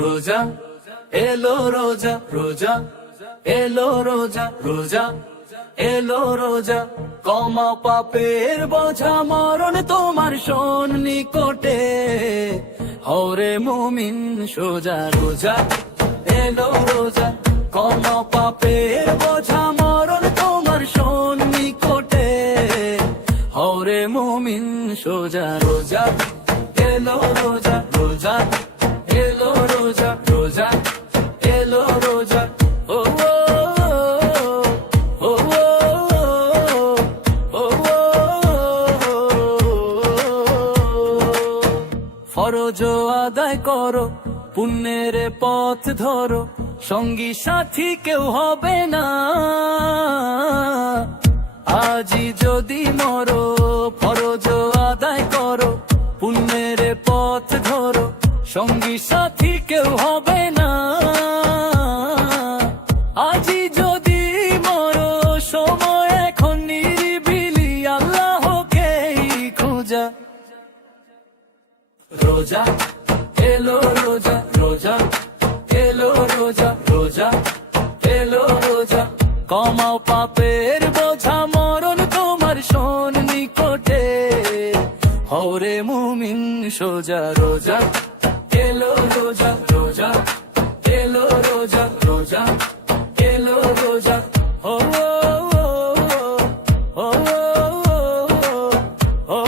রোজা এলো, রোজা রোজা এলো, রোজা রোজা এলো, রোজা কমা পাপের বোঝা, মরণ তোমার শোন নিকটে, হরে মুমিন সোজা। রোজা এলো, রোজা কমা পাপের বোঝা, মরণ তোমার শোন নিকটে, হরে মুমিন সোজা। রোজা এলো, রোজা রোজা এলো, রোজা রোজা এলো, রোজা ও ও ও ফরজ আদায় করো, পুণ্যের পথ ধরো, সঙ্গী সাথী কেউ হবে না, আজি যদি মরো। ফরজ আদায় করো, পুণ্যের পথ ধরো, সঙ্গী সাথী কেউ হবে না, আজি যদি মরো। সময় এখন নিরিবিলি, আল্লাহকেই খোঁজা। রোজা এলো, রোজা রোজা এলো, রোজা রোজা এলো, রোজা কমাও পাপের বোঝা, মরণ তোমার শোন নিকটে, হরে মুমিন সোজা। রোজা এলো, রোজা রোজা এলো, রোজা রোজা এলো, রোজা ও ও ও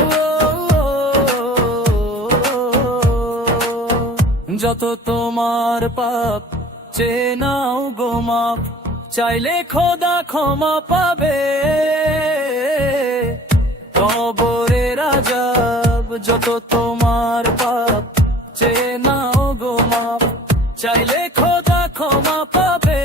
যত তোমার পাপ চেনাও গো মাপ, চাইলে খোদা ক্ষমা পাবে, কবরের আযাব যত তোমার পাপ চেনাও গো মাপ, চাইলে খোদা ক্ষমা পাবে,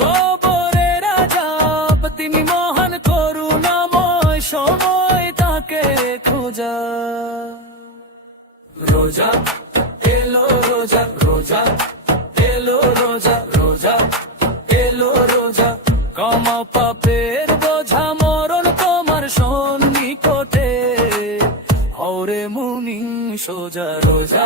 কবরের আযাব তিনি মহান করুণাময়, সময় তাকে খোঁজা। রোজা এলো, রোজা রোজা এলো, রোজা রোজা এলো, রোজা কমাও পাপের বোঝা, মরণ তোমার শোন নিকটে, হরে মুমিন সোজা। রোজা